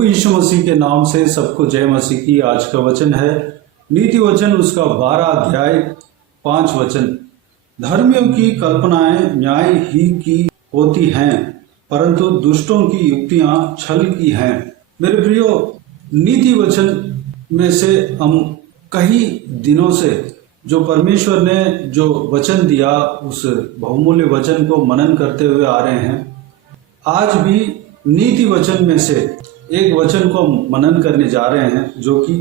प्रभु यीशु मसीह के नाम से सबको जय मसीह की। आज का वचन है नीति वचन उसका 12 अध्याय 5 वचन। धर्मियों की कल्पनाएं न्याय ही की होती हैं, परंतु दुष्टों की युक्तियां छल की हैं। मेरे प्रियो, नीति वचन में से हम कई दिनों से जो परमेश्वर ने जो वचन दिया उस बहुमूल्य वचन को मनन करते हुए आ रहे हैं। आज भी नीति वचन में से एक वचन को मनन करने जा रहे हैं जो कि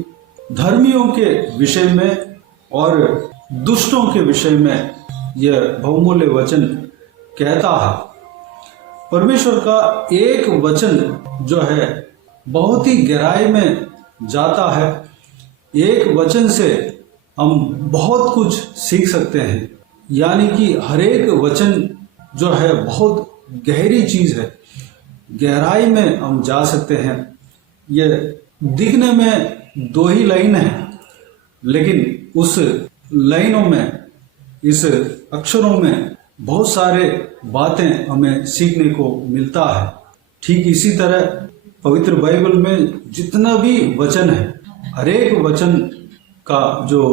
धर्मियों के विषय में और दुष्टों के विषय में यह बहुमूल्य वचन कहता है। परमेश्वर का एक वचन जो है बहुत ही गहराई में जाता है। एक वचन से हम बहुत कुछ सीख सकते हैं, यानी कि हर एक वचन जो है बहुत गहरी चीज है। गहराई में हम जा सकते हैं। ये दिखने में 2 ही लाइन है, लेकिन उस लाइनों में, इस अक्षरों में बहुत सारे बातें हमें सीखने को मिलता है। ठीक इसी तरह पवित्र बाइबल में जितना भी वचन है, हर एक वचन का जो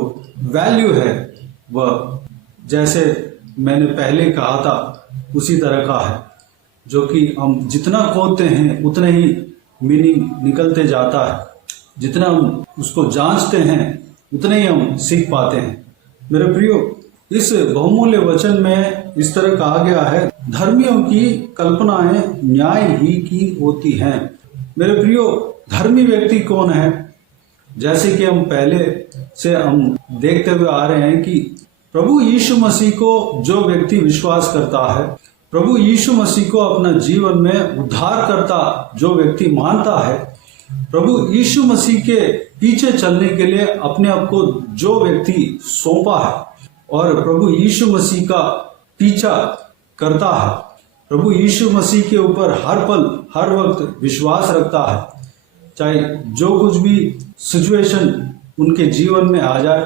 वैल्यू है वह जैसे मैंने पहले कहा था उसी तरह का है, जो कि हम जितना खोदते हैं उतना ही मीनिंग निकलते जाता है। जितना हम उसको जांचते हैं उतना ही हम सीख पाते हैं। मेरे प्रियो, इस बहुमूल्य वचन में इस तरह कहा गया है, धर्मियों की कल्पनाएं न्याय ही की होती हैं। मेरे प्रियो, धर्मी व्यक्ति कौन है? जैसे कि हम पहले से हम देखते हुए आ रहे हैं कि प्रभु यीशु मसीह को जो व्यक्ति विश्वास करता है, प्रभु यीशु मसीह को अपना जीवन में उद्धार करता जो व्यक्ति मानता है, प्रभु यीशु मसीह के पीछे चलने के लिए अपने आप को जो व्यक्ति सौंपा है और प्रभु यीशु मसीह का पीछा करता है, प्रभु यीशु मसीह के ऊपर हर पल हर वक्त विश्वास रखता है, चाहे जो कुछ भी सिचुएशन उनके जीवन में आ जाए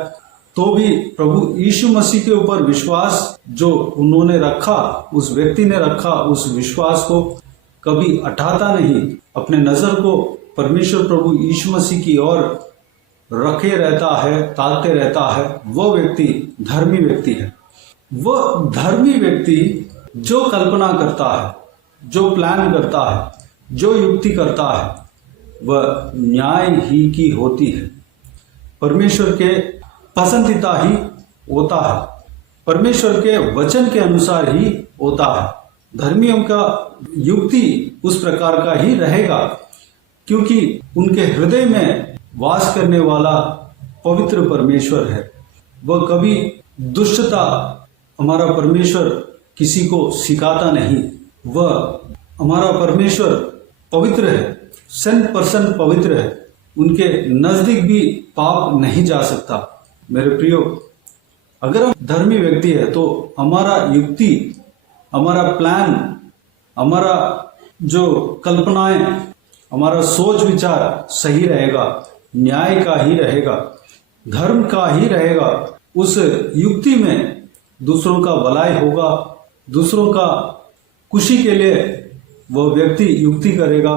तो भी प्रभु यीशु मसीह के ऊपर विश्वास जो उन्होंने रखा, उस व्यक्ति ने रखा, उस विश्वास को कभी हटाता नहीं। अपने नजर को परमेश्वर प्रभु यीशु मसीह की ओर रखे रहता है, ताकते रहता है। वो व्यक्ति धर्मी व्यक्ति है। वो धर्मी व्यक्ति जो कल्पना करता है, जो प्लान करता है, जो युक्ति करता है, वह न्याय ही की होती है। परमेश्वर के पसंदीदा ही होता है, परमेश्वर के वचन के अनुसार ही होता है। धर्मियों का युक्ति उस प्रकार का ही रहेगा, क्योंकि उनके हृदय में वास करने वाला पवित्र परमेश्वर है। वह कभी दुष्टता, हमारा परमेश्वर किसी को सिखाता नहीं। वह हमारा परमेश्वर पवित्र है, 100% पवित्र है। उनके नजदीक भी पाप नहीं जा सकता। मेरे प्रियो, अगर हम धर्मी व्यक्ति है तो हमारा युक्ति, हमारा प्लान, हमारा जो कल्पनाएं, हमारा सोच विचार सही रहेगा, न्याय का ही रहेगा, धर्म का ही रहेगा। उस युक्ति में दूसरों का भलाई होगा, दूसरों का खुशी के लिए वह व्यक्ति युक्ति करेगा,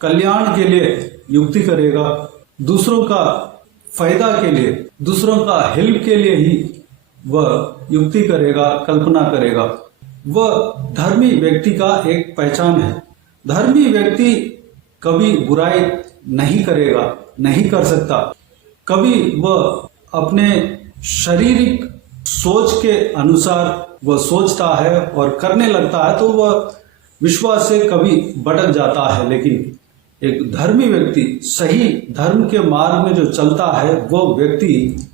कल्याण के लिए युक्ति करेगा, दूसरों का फायदा के लिए, दूसरों का हेल्प के लिए ही वह युक्ति करेगा, कल्पना करेगा। वह धर्मी व्यक्ति का एक पहचान है। धर्मी व्यक्ति कभी बुराई नहीं करेगा, नहीं कर सकता। कभी वह अपने शारीरिक सोच के अनुसार वह सोचता है और करने लगता है तो वह विश्वास से कभी भटक जाता है। लेकिन एक धर्मी व्यक्ति सही धर्म के मार्ग में जो चलता है, वो व्यक्ति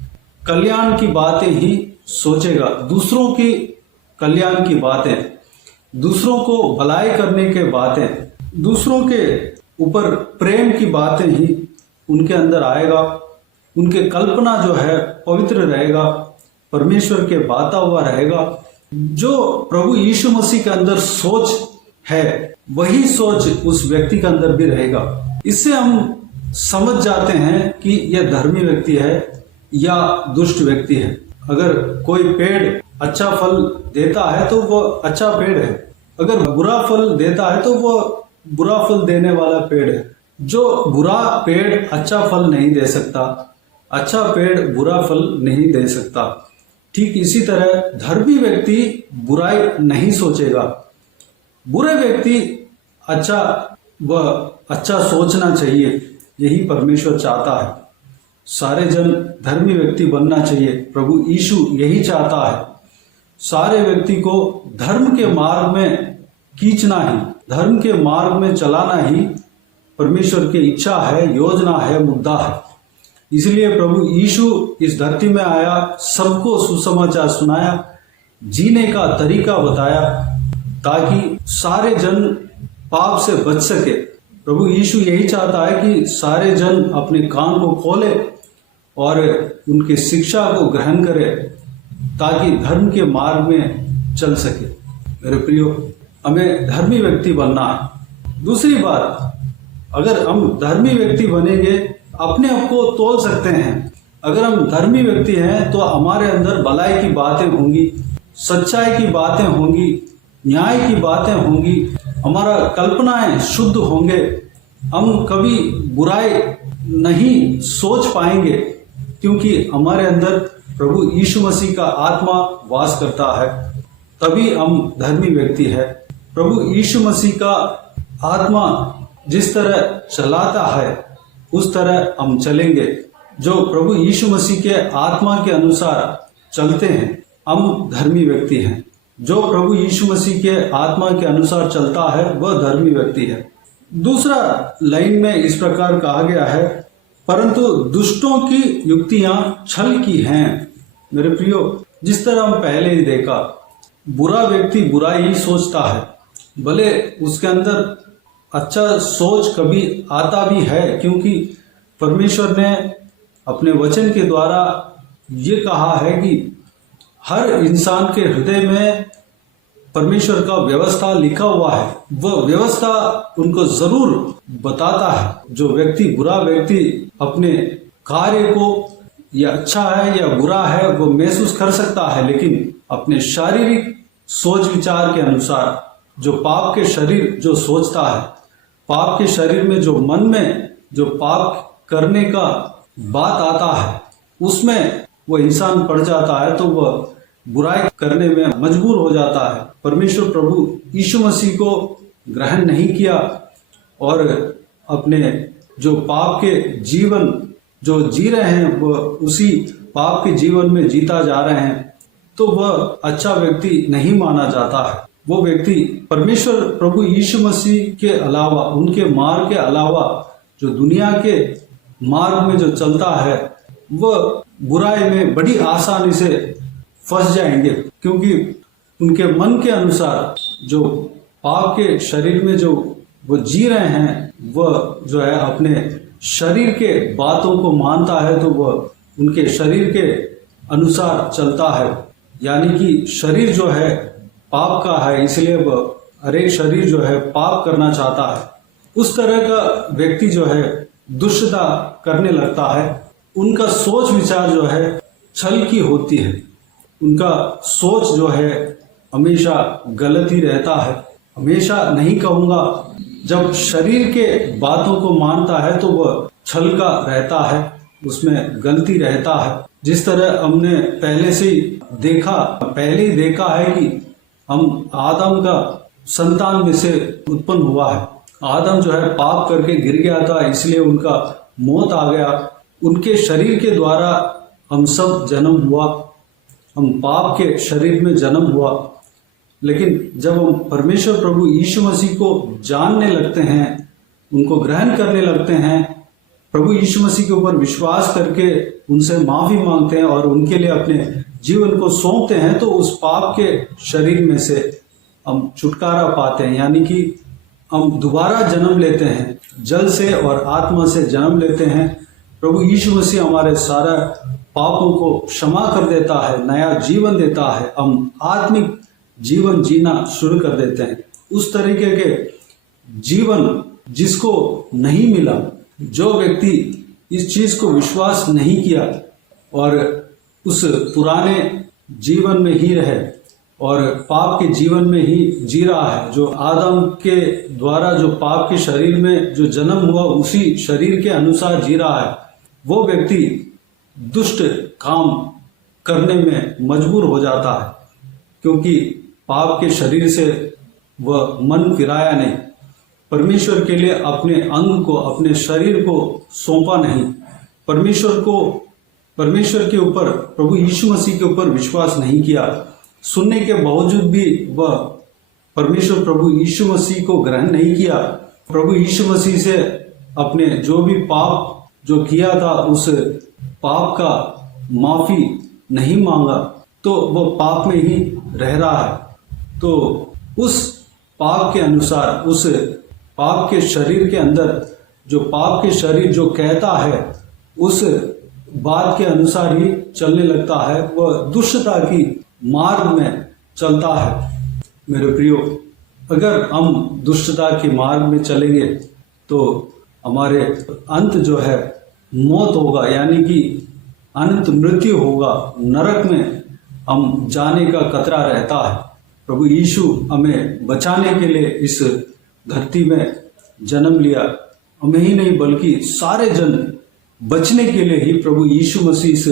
कल्याण की बातें ही सोचेगा, दूसरों की कल्याण की बातें, दूसरों को भलाई करने के बातें, दूसरों के ऊपर प्रेम की बातें ही उनके अंदर आएगा। उनके कल्पना जो है पवित्र रहेगा, परमेश्वर के बाता हुआ रहेगा। जो प्रभु यीशु मसीह के अंदर सोच है वही सोच उस व्यक्ति के अंदर भी रहेगा। इससे हम समझ जाते हैं कि यह धर्मी व्यक्ति है या दुष्ट व्यक्ति है। अगर कोई पेड़ अच्छा फल देता है तो वह अच्छा पेड़ है, अगर बुरा फल देता है तो वह बुरा फल देने वाला पेड़ है। जो बुरा पेड़ अच्छा फल नहीं दे सकता, अच्छा पेड़ बुरा फल नहीं दे सकता, ठीक इसी तरह धर्मी व्यक्ति बुराई नहीं सोचेगा। बुरे व्यक्ति अच्छा सोचना चाहिए, यही परमेश्वर चाहता है। सारे जन धर्मी व्यक्ति बनना चाहिए, प्रभु यीशु यही चाहता है। सारे व्यक्ति को धर्म के मार्ग में खींचना ही, धर्म के मार्ग में चलाना ही परमेश्वर की इच्छा है, योजना है, मुद्दा है। इसलिए प्रभु यीशु इस धरती में आया, सबको सुसमाचार सुनाया, जीने का तरीका बताया, ताकि सारे जन पाप से बच सके। प्रभु यीशु यही चाहता है कि सारे जन अपने कान को खोले और उनकी शिक्षा को ग्रहण करे, ताकि धर्म के मार्ग में चल सके। मेरे प्रियो, हमें धर्मी व्यक्ति बनना है। दूसरी बात, अगर हम धर्मी व्यक्ति बनेंगे, अपने आप को तोल सकते हैं। अगर हम धर्मी व्यक्ति हैं तो हमारे अंदर भलाई की बातें होंगी, सच्चाई की बातें होंगी, न्याय की बातें होंगी, हमारा कल्पनाएं शुद्ध होंगे, हम कभी बुराई नहीं सोच पाएंगे, क्योंकि हमारे अंदर प्रभु यीशु मसीह का आत्मा वास करता है। तभी हम धर्मी व्यक्ति है। प्रभु यीशु मसीह का आत्मा जिस तरह चलाता है उस तरह हम चलेंगे। जो प्रभु यीशु मसीह के आत्मा के अनुसार चलते हैं, हम धर्मी व्यक्ति हैं। जो प्रभु यीशु मसीह के आत्मा के अनुसार चलता है वह धर्मी व्यक्ति है। दूसरा लाइन में इस प्रकार कहा गया है, परंतु दुष्टों की युक्तियां छल की हैं। मेरे प्रियो, जिस तरह हम पहले ही देखा, बुरा व्यक्ति बुरा ही सोचता है, भले उसके अंदर अच्छा सोच कभी आता भी है, क्योंकि परमेश्वर ने अपने वचन के द्वारा ये कहा है कि हर इंसान के हृदय में परमेश्वर का व्यवस्था लिखा हुआ है। वह व्यवस्था उनको जरूर बताता है। जो व्यक्ति, बुरा व्यक्ति अपने कार्य को या अच्छा है या बुरा है वो महसूस कर सकता है, लेकिन अपने शारीरिक सोच विचार के अनुसार जो पाप के शरीर जो सोचता है, पाप के शरीर में जो मन में जो पाप करने का बात आता है, उसमें वो इंसान पड़ जाता है, तो वह बुराई करने में मजबूर हो जाता है। परमेश्वर प्रभु यीशु मसीह को ग्रहण नहीं किया और अपने जो पाप के जीवन जो जी रहे हैं वह उसी पाप के जीवन में जीता जा रहे हैं, तो वह अच्छा व्यक्ति नहीं माना जाता है। वो व्यक्ति परमेश्वर प्रभु यीशु मसीह के अलावा, उनके मार्ग के अलावा जो दुनिया के मार्ग में जो चलता है, वह बुराई में बड़ी आसानी से फंस जाएंगे, क्योंकि उनके मन के अनुसार जो पाप के शरीर में जो वो जी रहे हैं, वह जो है अपने शरीर के बातों को मानता है, तो वह उनके शरीर के अनुसार चलता है। यानी कि शरीर जो है पाप का है, इसलिए वह हर एक शरीर जो है पाप करना चाहता है। उस तरह का व्यक्ति जो है दुष्टता करने लगता है। उनका सोच विचार जो है छल की होती है। उनका सोच जो है हमेशा गलत ही रहता है। हमेशा नहीं कहूँगा, जब शरीर के बातों को मानता है तो वह छल का रहता है, उसमें गलती रहता है। जिस तरह हमने पहले ही देखा है कि हम आदम का संतान में से उत्पन्न हुआ है। आदम जो है पाप करके गिर गया था, इसलिए उनका मौत आ गया। उनके शरीर के द्वारा हम सब जन्म हुआ, हम पाप के शरीर में जन्म हुआ। लेकिन जब हम परमेश्वर प्रभु यीशु मसीह को जानने लगते हैं, उनको ग्रहण करने लगते हैं, प्रभु यीशु मसीह के ऊपर विश्वास करके उनसे माफी मांगते हैं और उनके लिए अपने जीवन को सौंपते हैं, तो उस पाप के शरीर में से हम छुटकारा पाते हैं। यानी कि हम दोबारा जन्म लेते हैं, जल से और आत्मा से जन्म लेते हैं। प्रभु यीशु मसीह हमारे सारा पापों को क्षमा कर देता है, नया जीवन देता है, हम आत्मिक जीवन जीना शुरू कर देते हैं। उस तरीके के जीवन जिसको नहीं मिला, जो व्यक्ति इस चीज को विश्वास नहीं किया और उस पुराने जीवन में ही रहे, और पाप के जीवन में ही जी रहा है। जो आदम के द्वारा जो पाप के शरीर में जो जन्म हुआ उसी शरीर के अनुसार जी रहा है, वो व्यक्ति दुष्ट काम करने में मजबूर हो जाता है, क्योंकि पाप के शरीर से वह मन फिराया नहीं, परमेश्वर के लिए अपने अंग को, अपने शरीर को सौंपा नहीं, परमेश्वर के ऊपर, प्रभु यीशु मसीह के ऊपर विश्वास नहीं किया। सुनने के बावजूद भी वह परमेश्वर प्रभु यीशु मसीह को ग्रहण नहीं किया। प्रभु यीशु मसीह से अपने जो भी पाप जो किया था उस पाप का माफी नहीं मांगा, तो वह पाप में ही रह रहा है। तो उस पाप के अनुसार, उस पाप के शरीर के अंदर, जो पाप के शरीर जो कहता है उस बात के अनुसार ही चलने लगता है, वह दुष्टता की मार्ग में चलता है। मेरे प्रियो, अगर हम दुष्टता के मार्ग में चलेंगे तो हमारे अंत जो है मौत होगा, यानी कि अनंत मृत्यु होगा, नरक में हम जाने का खतरा रहता है। प्रभु यीशु हमें बचाने के लिए इस धरती में जन्म लिया, हमें ही नहीं बल्कि सारे जन बचने के लिए ही प्रभु यीशु मसीह इस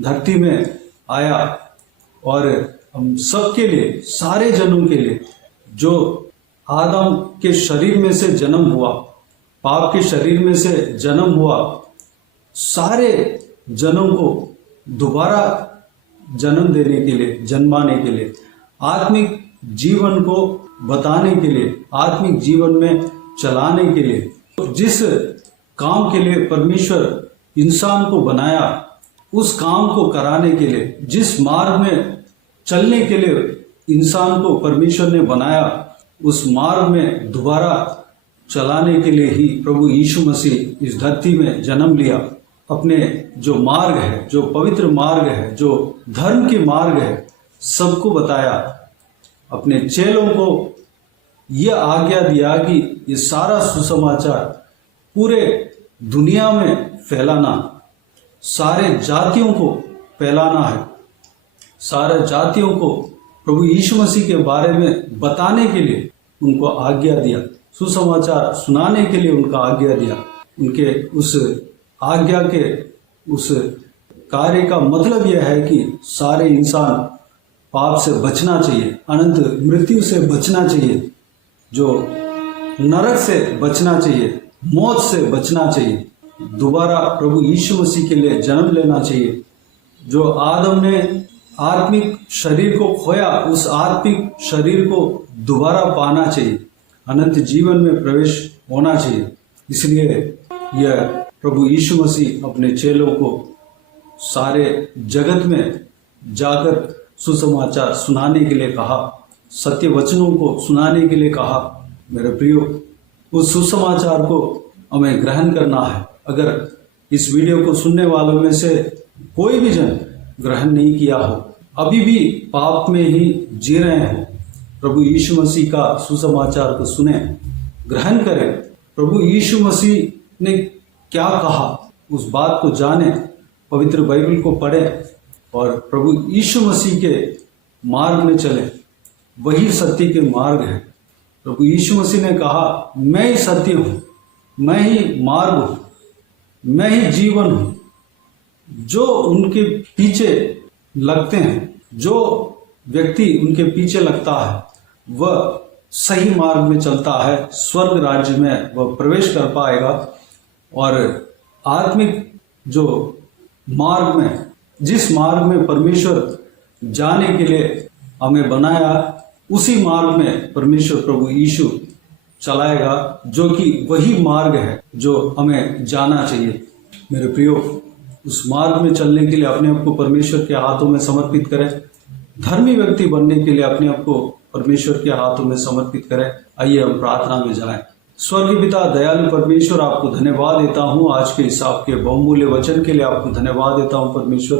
धरती में आया। और हम सबके लिए, सारे जनों के लिए, जो आदम के शरीर में से जन्म हुआ, पाप के शरीर में से जन्म हुआ, सारे जनों को दोबारा जन्म देने के लिए, जन्माने के लिए, आत्मिक जीवन को बताने के लिए, आत्मिक जीवन में चलाने के लिए, जिस काम के लिए परमेश्वर इंसान को बनाया उस काम को कराने के लिए, जिस मार्ग में चलने के लिए इंसान को परमेश्वर ने बनाया, उस मार्ग में दोबारा चलाने के लिए ही प्रभु यीशु मसीह इस धरती में जन्म लिया। अपने जो मार्ग है, जो पवित्र मार्ग है, जो धर्म के मार्ग है, सबको बताया। अपने चेलों को यह आज्ञा दिया कि ये सारा सुसमाचार पूरे दुनिया में फैलाना, सारे जातियों को फैलाना है, सारे जातियों को प्रभु यीशु मसीह के बारे में बताने के लिए उनको आज्ञा दिया, सुसमाचार सुनाने के लिए उनका आज्ञा दिया। उनके उस आज्ञा के उस कार्य का मतलब यह है कि सारे इंसान पाप से बचना चाहिए, अनंत मृत्यु से बचना चाहिए, जो नरक से बचना चाहिए, मौत से बचना चाहिए, दोबारा प्रभु यीशु मसीह के लिए जन्म लेना चाहिए। जो आदम ने आत्मिक शरीर को खोया, उस आत्मिक शरीर को दोबारा पाना चाहिए, अनंत जीवन में प्रवेश होना चाहिए। इसलिए यह प्रभु यीशु मसीह अपने चेलों को सारे जगत में जाकर सुसमाचार सुनाने के लिए कहा, सत्य वचनों को सुनाने के लिए कहा। मेरे प्रियो, उस सुसमाचार को हमें ग्रहण करना है। अगर इस वीडियो को सुनने वालों में से कोई भी जन ग्रहण नहीं किया हो, अभी भी पाप में ही जी रहे हो, प्रभु यीशु मसीह का सुसमाचार को सुने, ग्रहण करें। प्रभु यीशु मसीह ने क्या कहा उस बात को जाने, पवित्र बाइबल को पढ़े और प्रभु यीशु मसीह के मार्ग में चले। वही सत्य के मार्ग है। प्रभु यीशु मसीह ने कहा, मैं ही सत्य हूँ, मैं ही मार्ग हूँ, मैं ही जीवन हूँ। जो उनके पीछे लगते हैं, जो व्यक्ति उनके पीछे लगता है, वह सही मार्ग में चलता है, स्वर्ग राज्य में वह प्रवेश कर पाएगा। और आत्मिक जो मार्ग में, जिस मार्ग में परमेश्वर जाने के लिए हमें बनाया, उसी मार्ग में परमेश्वर प्रभु यीशु चलाएगा, जो कि वही मार्ग है जो हमें जाना चाहिए। मेरे प्रियो, उस मार्ग में चलने के लिए अपने आप को परमेश्वर के हाथों में समर्पित करें। धर्मी व्यक्ति बनने के लिए अपने आप को परमेश्वर के हाथों में समर्पित करें। आइए हम प्रार्थना में जाएं। स्वर्गीय पिता, दयालु परमेश्वर, आपको धन्यवाद देता हूँ आज के इस आपके बहुमूल्य वचन के लिए। आपको धन्यवाद देता हूँ परमेश्वर,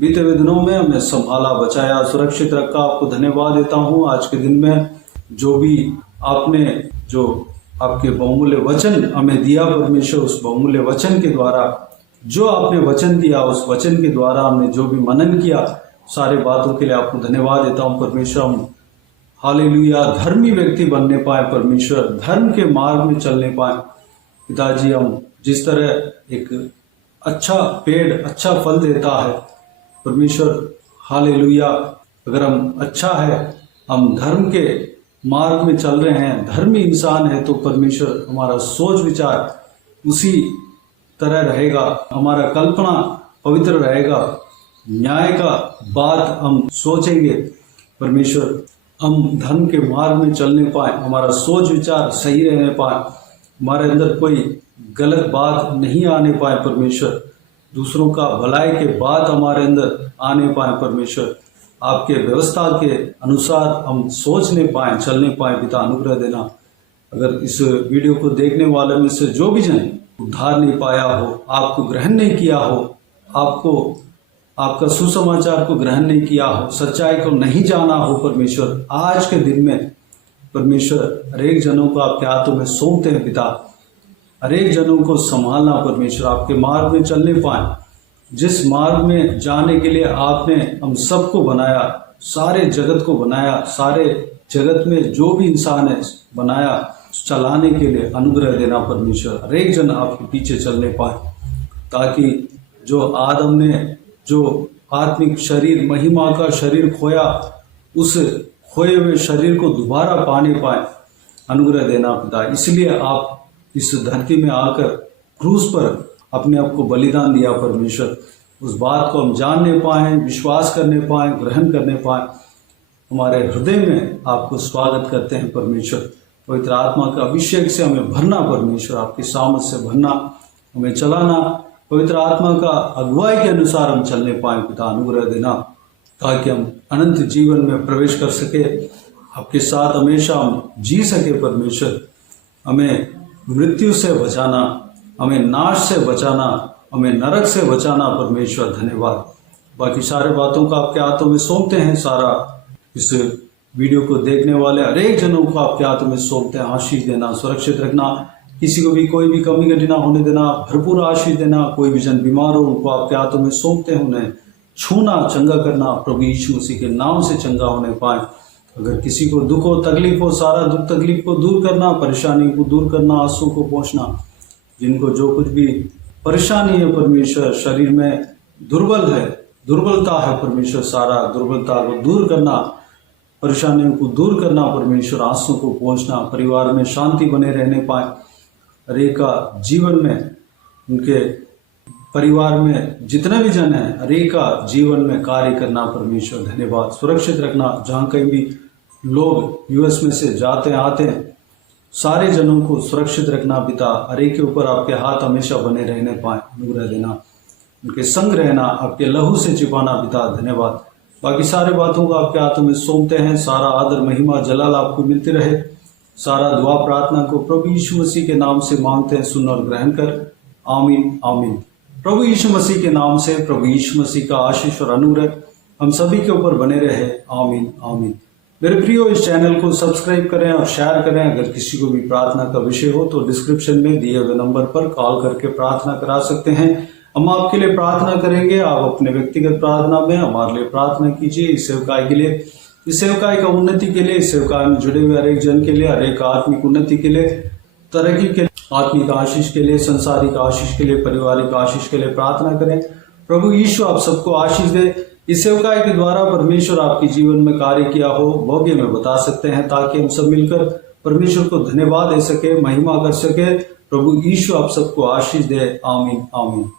बीते हुए दिनों में हमें संभाला, बचाया, सुरक्षित रखा। आपको धन्यवाद देता हूँ आज के दिन में जो भी आपने, जो आपके बहुमूल्य वचन हमें दिया परमेश्वर, उस बहुमूल्य वचन के द्वारा, जो आपने वचन दिया, उस वचन के द्वारा हमने जो भी मनन किया, सारे बातों के लिए आपको धन्यवाद देता हूँ परमेश्वर। हम हालेलुया धर्मी व्यक्ति बनने पाए परमेश्वर, धर्म के मार्ग में चलने पाए पिताजी। हम जिस तरह एक अच्छा पेड़ अच्छा फल देता है परमेश्वर, हालेलुया, अगर हम अच्छा है, हम धर्म के मार्ग में चल रहे हैं, धर्मी इंसान है, तो परमेश्वर हमारा सोच विचार उसी तरह रहेगा, हमारा कल्पना पवित्र रहेगा, न्याय का बात हम सोचेंगे परमेश्वर। हम धर्म के मार्ग में चलने पाए, हमारा सोच विचार सही रहने पाए, हमारे अंदर कोई गलत बात नहीं आने पाए परमेश्वर, दूसरों का भलाई के बात हमारे अंदर आने पाए परमेश्वर। आपके व्यवस्था के अनुसार हम सोचने पाए, चलने पाए पिता, अनुग्रह देना। अगर इस वीडियो को देखने वाले में से जो भी जन उद्धार नहीं पाया हो, आपको ग्रहण नहीं किया हो, आपको आपका सुसमाचार को ग्रहण नहीं किया हो, सच्चाई को नहीं जाना हो परमेश्वर, आज के दिन में परमेश्वर हर एक जनों को आपके हाथों में सौंपते हैं पिता। हर एक जनों को संभालना परमेश्वर, आपके मार्ग में चलने पाए, जिस मार्ग में जाने के लिए आपने हम सबको बनाया, सारे जगत को बनाया, सारे जगत में जो भी इंसान है बनाया, चलाने के लिए अनुग्रह देना परमेश्वर। हर एक जन आपके पीछे चलने पाए, ताकि जो आदम ने जो आत्मिक शरीर, महिमा का शरीर खोया, उस खोए हुए शरीर को दोबारा पाने पाए, अनुग्रह देना पिता। इसलिए आप इस धरती में आकर क्रूस पर अपने आप को बलिदान दिया परमेश्वर। उस बात को हम जानने पाए, विश्वास करने पाए, ग्रहण करने पाए, हमारे हृदय में आपको स्वागत करते हैं परमेश्वर। पवित्र आत्मा का अभिषेक से हमें भरना परमेश्वर, आपकी सामत से भरना, हमें चलाना, पवित्र आत्मा का अगुवाई के अनुसार हम चलने पाए पिता, अनुग्रह देना, ताकि हम अनंत जीवन में प्रवेश कर सके, आपके साथ हमेशा हम जी सके परमेश्वर। हमें मृत्यु से बचाना, हमें नाश से बचाना, हमें नरक से बचाना परमेश्वर, धन्यवाद। बाकी सारे बातों को आपके हाथों में सौंपते हैं, सारा इस वीडियो को देखने वाले हर एक जनों को आपके हाथों में सौंपते हैं। आशीष देना, सुरक्षित रखना, किसी को भी कोई भी कमी घटी ना होने देना, भरपूर आशीष देना। कोई भी जन बीमार हो उनको आपके हाथों में सौंपते हैं, उन्हें छूना, चंगा करना, प्रभु यीशु मसीह के नाम से चंगा होने पाए। अगर किसी को दुख हो, तकलीफ हो, सारा दुख तकलीफ को दूर करना, परेशानी को दूर करना, आंसू को पहुंचना, जिनको जो कुछ भी परेशानी है परमेश्वर, शरीर में दुर्बल है, दुर्बलता है परमेश्वर, सारा दुर्बलता को दूर करना, परेशानियों को दूर करना परमेश्वर, आंसू को पहुंचना, परिवार में शांति बने रहने पाए, हर एक का जीवन में, उनके परिवार में जितने भी जन हैं, हर एक का जीवन में कार्य करना परमेश्वर, धन्यवाद। सुरक्षित रखना, जहाँ कहीं भी लोग यूएस में से जाते आते हैं, सारे जनों को सुरक्षित रखना पिता। हर एक के ऊपर आपके हाथ हमेशा बने रहने पाए, अनुग्रह देना, उनके संग रहना, आपके लहू से छिपाना पिता, धन्यवाद। बाकी सारे बातों को आपके हाथों में सौंपते हैं। सारा आदर, महिमा, जलाल आपको मिलती रहे। सारा दुआ प्रार्थना को प्रभु यीशु मसीह के नाम से मांगते हैं, सुन और ग्रहण कर, आमीन आमीन। प्रभु यीशु मसीह के नाम से प्रभु यीशु मसीह का आशीष और अनुग्रह हम सभी के ऊपर बने रहे, आमीन आमीन। मेरे प्रियो, इस चैनल को सब्सक्राइब करें और शेयर करें। अगर किसी को भी प्रार्थना का विषय हो तो डिस्क्रिप्शन में दिए हुए नंबर पर कॉल करके प्रार्थना करा सकते हैं। हम आपके लिए प्रार्थना करेंगे। आप अपने व्यक्तिगत प्रार्थना में हमारे लिए प्रार्थना कीजिए, इस सेवकाई के लिए, इस सेवकाई का उन्नति के लिए, इस सेवकाई में जुड़े हुए हर एक जन के लिए, हर एक आत्मिक उन्नति के लिए, तरक्की के लिए, आत्मिक आशीष के लिए, संसारिक आशीष के लिए, पारिवारिक आशीष के लिए प्रार्थना करें। प्रभु यीशु आप सबको आशीष दे। इस सेवकाई के द्वारा परमेश्वर आपके जीवन में कार्य किया हो वो भी हमें बता सकते हैं, ताकि हम सब मिलकर परमेश्वर को धन्यवाद दे सके, महिमा कर सके। प्रभु यीशु आप सबको आशीष दे, आमीन आमीन।